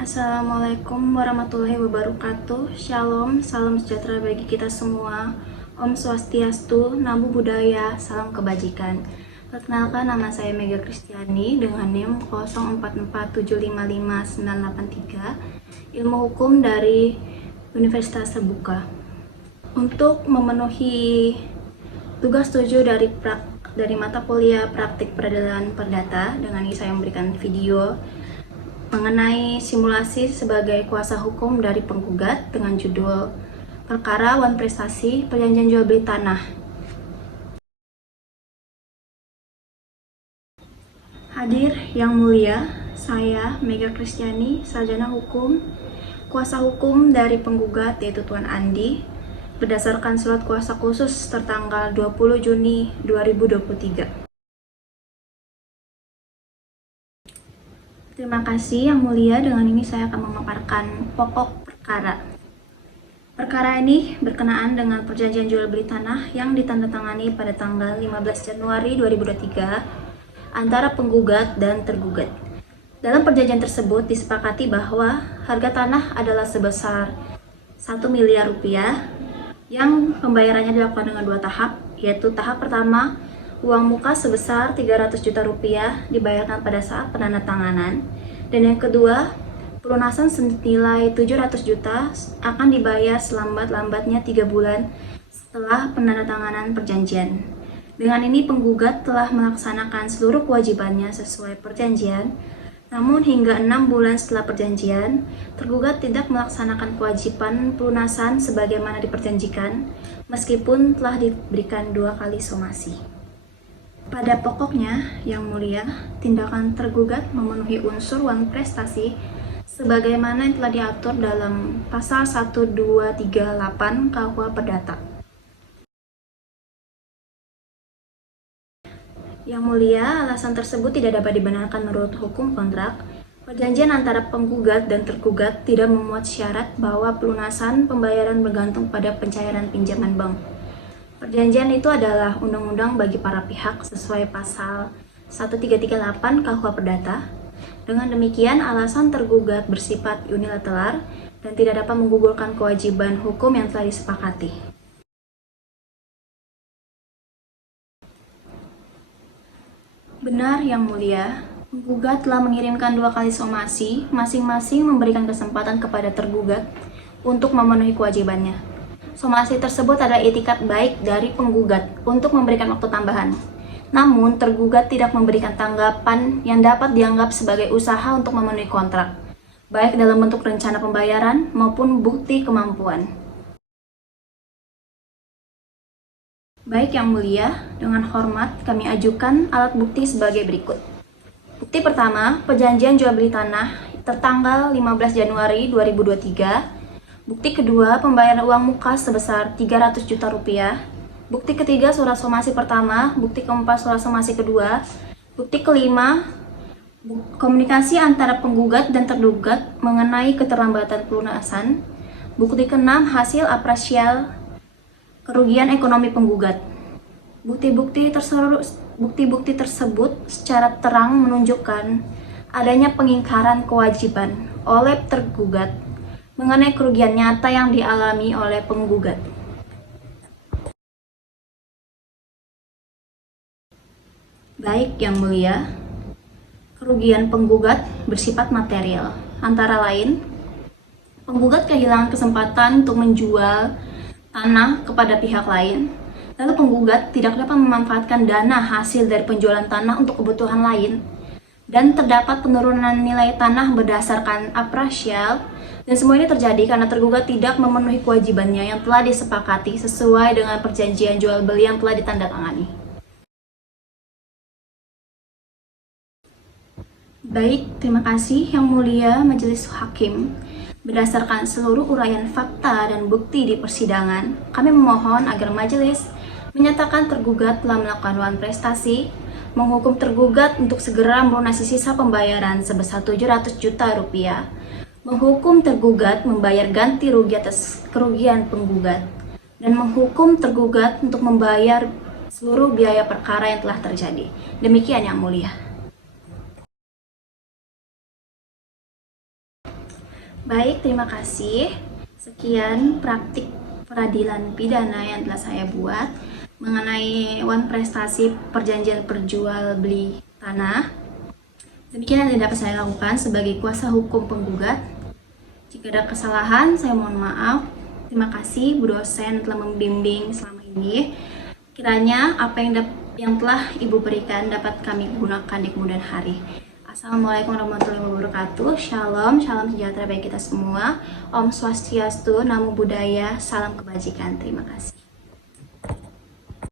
Assalamualaikum warahmatullahi wabarakatuh. Shalom, salam sejahtera bagi kita semua. Om Swastiastu, Namo Buddhaya, salam kebajikan. Perkenalkan, nama saya Mega Kristiani dengan NIM 0447555983, Ilmu Hukum dari Universitas Terbuka. Untuk memenuhi tugas 7 dari mata kuliah Praktik Peradilan Perdata, dengan ini saya memberikan video mengenai simulasi sebagai kuasa hukum dari penggugat dengan judul Perkara Wan Prestasi Perjanjian Jual Beli Tanah. Hadir yang mulia, saya Mega Kristiani, sarjana hukum, kuasa hukum dari penggugat yaitu Tuan Andi, berdasarkan surat kuasa khusus tertanggal 20 Juni 2023. Terima kasih Yang Mulia, dengan ini saya akan memaparkan pokok perkara. Perkara ini berkenaan dengan perjanjian jual beli tanah yang ditandatangani pada tanggal 15 Januari 2023 antara penggugat dan tergugat. Dalam perjanjian tersebut disepakati bahwa harga tanah adalah sebesar 1 miliar rupiah yang pembayarannya dilakukan dengan 2 tahap, yaitu tahap pertama uang muka sebesar 300 juta rupiah dibayarkan pada saat penandatanganan, dan yang kedua, pelunasan senilai 700 juta akan dibayar selambat-lambatnya 3 bulan setelah penandatanganan perjanjian. Dengan ini penggugat telah melaksanakan seluruh kewajibannya sesuai perjanjian, namun hingga 6 bulan setelah perjanjian, tergugat tidak melaksanakan kewajiban pelunasan sebagaimana diperjanjikan, meskipun telah diberikan 2 kali somasi. Pada pokoknya, Yang Mulia, tindakan tergugat memenuhi unsur wan prestasi sebagaimana yang telah diatur dalam pasal 1238 KUH Perdata. Yang Mulia, alasan tersebut tidak dapat dibenarkan menurut hukum kontrak. Perjanjian antara penggugat dan tergugat tidak memuat syarat bahwa pelunasan pembayaran bergantung pada pencairan pinjaman bank. Perjanjian itu adalah undang-undang bagi para pihak sesuai pasal 1338 KUH Perdata. Dengan demikian, alasan tergugat bersifat unilateral dan tidak dapat menggugurkan kewajiban hukum yang telah disepakati. Benar Yang Mulia, penggugat telah mengirimkan 2 kali somasi, masing-masing memberikan kesempatan kepada tergugat untuk memenuhi kewajibannya. Somasi tersebut adalah itikat baik dari penggugat untuk memberikan waktu tambahan. Namun, tergugat tidak memberikan tanggapan yang dapat dianggap sebagai usaha untuk memenuhi kontrak, baik dalam bentuk rencana pembayaran maupun bukti kemampuan. Baik Yang Mulia, dengan hormat kami ajukan alat bukti sebagai berikut. Bukti pertama, perjanjian jual beli tanah tertanggal 15 Januari 2023. Bukti kedua, pembayaran uang muka sebesar 300 juta rupiah. Bukti ketiga, surat somasi pertama. Bukti keempat, surat somasi kedua. Bukti kelima, komunikasi antara penggugat dan tergugat mengenai keterlambatan pelunasan. Bukti keenam, hasil apresial kerugian ekonomi penggugat. Bukti-bukti tersebut secara terang menunjukkan adanya pengingkaran kewajiban oleh tergugat mengenai kerugian nyata yang dialami oleh penggugat. Baik Yang Mulia, kerugian penggugat bersifat material, antara lain penggugat kehilangan kesempatan untuk menjual tanah kepada pihak lain, lalu penggugat tidak dapat memanfaatkan dana hasil dari penjualan tanah untuk kebutuhan lain, dan terdapat penurunan nilai tanah berdasarkan apresial. Dan semua ini terjadi karena tergugat tidak memenuhi kewajibannya yang telah disepakati sesuai dengan perjanjian jual beli yang telah ditandatangani. Baik, terima kasih Yang Mulia Majelis Hakim. Berdasarkan seluruh uraian fakta dan bukti di persidangan, kami memohon agar majelis menyatakan tergugat telah melakukan wan prestasi, menghukum tergugat untuk segera melunasi sisa pembayaran sebesar 700 juta rupiah, menghukum tergugat membayar ganti rugi atas kerugian penggugat, dan menghukum tergugat untuk membayar seluruh biaya perkara yang telah terjadi. Demikian Yang Mulia. Baik, terima kasih. Sekian praktik peradilan pidana yang telah saya buat mengenai prestasi perjanjian perjual beli tanah. Demikian yang dapat saya lakukan sebagai kuasa hukum penggugat. Jika ada kesalahan, saya mohon maaf. Terima kasih Bu dosen telah membimbing selama ini. Kiranya apa yang telah Ibu berikan dapat kami gunakan di kemudian hari. Assalamualaikum warahmatullahi wabarakatuh. Shalom, salam sejahtera bagi kita semua. Om Swastiastu, Namo Buddhaya, salam kebajikan. Terima kasih.